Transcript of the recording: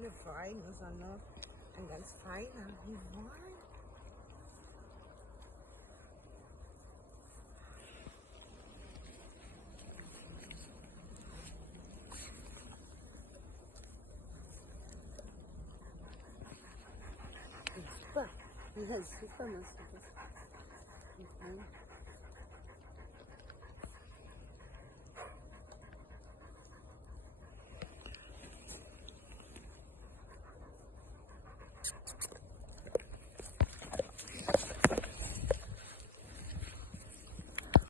Eine feine Sonne. Ein ganz feiner. Wie fein. Super. Ja, super machst du das.